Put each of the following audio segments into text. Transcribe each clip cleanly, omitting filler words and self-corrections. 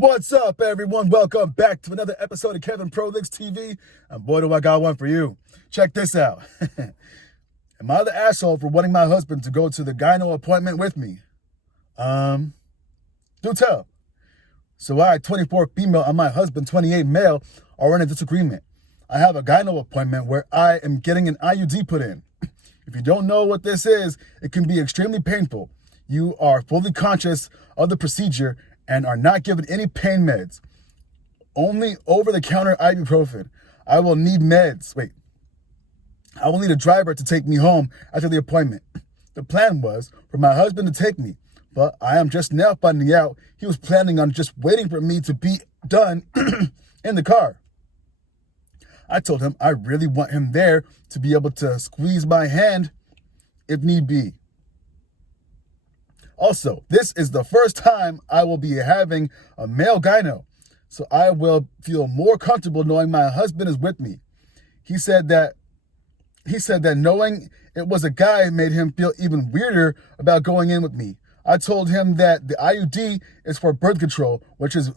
What's up, everyone? Welcome back to another episode of Kevin Prolix TV. And boy, do I got one for you. Check this out. Am I the asshole for wanting my husband to go to the gyno appointment with me? Do tell. So I, 24 female, and my husband, 28 male, are in a disagreement. I have a gyno appointment where I am getting an IUD put in. If you don't know what this is, it can be extremely painful. You are fully conscious of the procedure and are not given any pain meds. Only over-the-counter ibuprofen. I will need meds. I will need a driver to take me home after the appointment. The plan was for my husband to take me, but I am just now finding out he was planning on just waiting for me to be done in the car. I told him I really want him there to be able to squeeze my hand if need be. Also, this is the first time I will be having a male gyno, so I will feel more comfortable knowing my husband is with me. He said that knowing it was a guy made him feel even weirder about going in with me. I told him that the IUD is for birth control, which is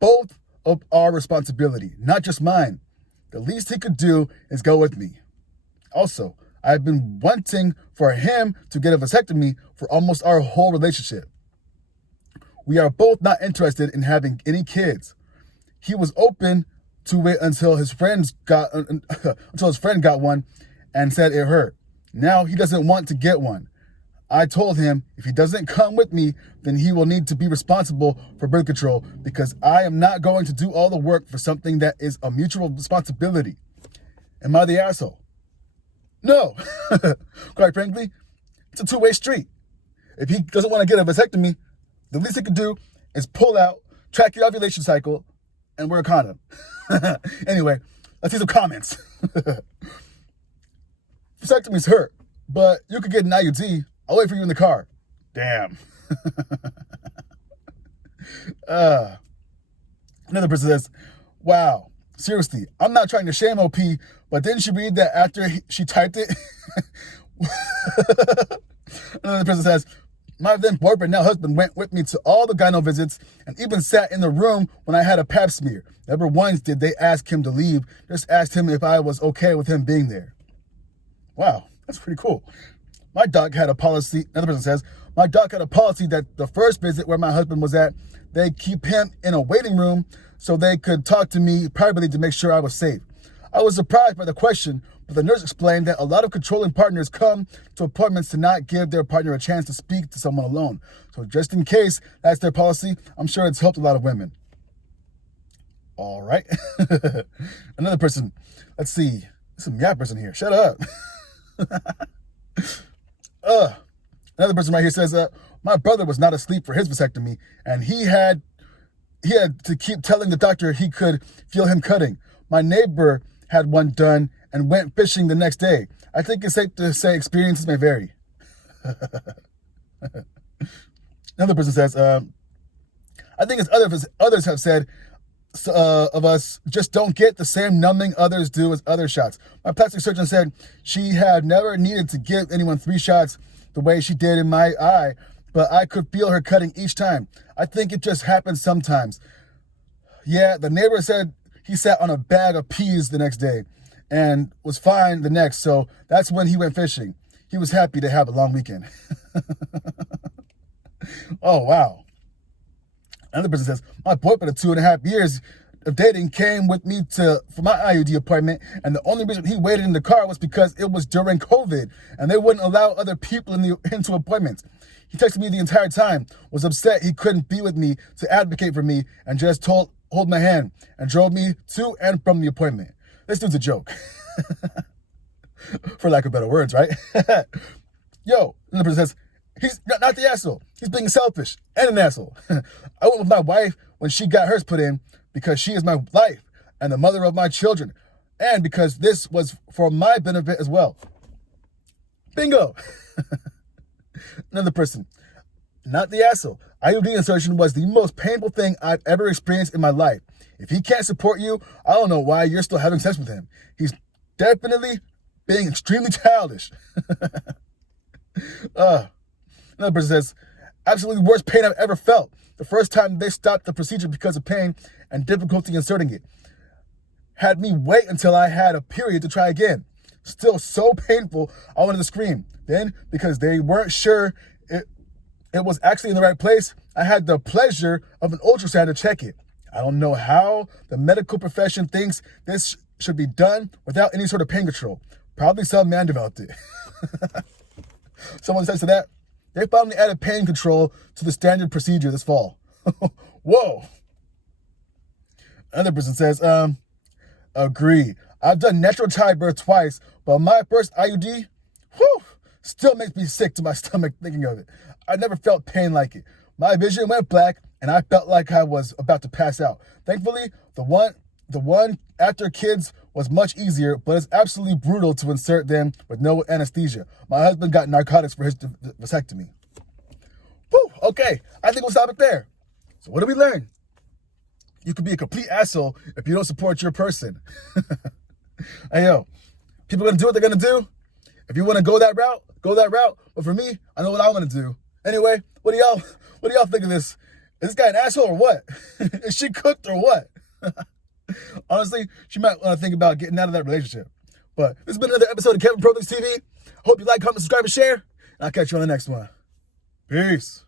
both of our responsibility, not just mine. The least he could do is go with me. Also, I've been wanting for him to get a vasectomy for almost our whole relationship. We are both not interested in having any kids. He was open to it until his friend got one and said it hurt. Now he doesn't want to get one. I told him if he doesn't come with me, then he will need to be responsible for birth control because I am not going to do all the work for something that is a mutual responsibility. Am I the asshole? No. Quite frankly, it's a two-way street. If he doesn't want to get a vasectomy, the least he could do is pull out, track your ovulation cycle, and wear a condom. Anyway, let's see some comments. Vasectomies hurt, but you could get an IUD. I'll wait for you in the car. Damn. Another person says, wow, seriously, I'm not trying to shame OP, but didn't she read that after she typed it? Another person says, my then boyfriend, now husband, went with me to all the gyno visits and even sat in the room when I had a pap smear. Never once did they ask him to leave, just asked him if I was okay with him being there. Wow, that's pretty cool. My doc had a policy, another person says, my doc had a policy that the first visit where my husband was at, they keep him in a waiting room so they could talk to me privately to make sure I was safe. I was surprised by the question, but the nurse explained that a lot of controlling partners come to appointments to not give their partner a chance to speak to someone alone. So just in case that's their policy, I'm sure it's helped a lot of women. All right. Another person, let's see. There's some yappers in here. Shut up. Another person right here says, my brother was not asleep for his vasectomy, and he had to keep telling the doctor he could feel him cutting. My neighbor had one done and went fishing the next day. I think it's safe to say experiences may vary. Another person says, I think as others have said of us, just don't get the same numbing others do as other shots. My plastic surgeon said she had never needed to give anyone 3 shots the way she did in my eye, but I could feel her cutting each time. I think it just happens sometimes. Yeah, the neighbor said he sat on a bag of peas the next day and was fine the next, so that's when he went fishing. He was happy to have a long weekend. Oh, wow. Another person says, my boyfriend of 2.5 years of dating came with me for my IUD appointment, and the only reason he waited in the car was because it was during COVID, and they wouldn't allow other people into appointments. He texted me the entire time, was upset he couldn't be with me to advocate for me, and just hold my hand, and drove me to and from the appointment. This dude's a joke. For lack of better words, right? Yo, another person says, he's not the asshole. He's being selfish and an asshole. I went with my wife when she got hers put in because she is my life and the mother of my children, and because this was for my benefit as well. Bingo. Another person, not the asshole. IUD insertion was the most painful thing I've ever experienced in my life. If he can't support you, I don't know why you're still having sex with him. He's definitely being extremely childish. Another person says, absolutely worst pain I've ever felt. the first time they stopped the procedure because of pain and difficulty inserting it. Had me wait until I had a period to try again. Still so painful, I wanted to scream. Then, because they weren't sure it was actually in the right place, I had the pleasure of an ultrasound to check it. I don't know how the medical profession thinks this should be done without any sort of pain control. Probably some man developed it. Someone says to that, they finally added pain control to the standard procedure this fall. Whoa. Another person says, agree. I've done natural childbirth twice, but my first IUD, still makes me sick to my stomach thinking of it. I never felt pain like it. My vision went black, and I felt like I was about to pass out. Thankfully, the one after kids was much easier, but it's absolutely brutal to insert them with no anesthesia. My husband got narcotics for his vasectomy. Whew, okay, I think we'll stop it there. So what did we learn? You could be a complete asshole if you don't support your person. Hey, yo, people are going to do what they're going to do. If you want to go that route, go that route. But for me, I know what I'm going to do. Anyway, what do y'all think of this? Is this guy an asshole or what? Is she cooked or what? Honestly, she might want to think about getting out of that relationship. But this has been another episode of Kevin Pro Things TV. Hope you like, comment, subscribe, and share. And I'll catch you on the next one. Peace.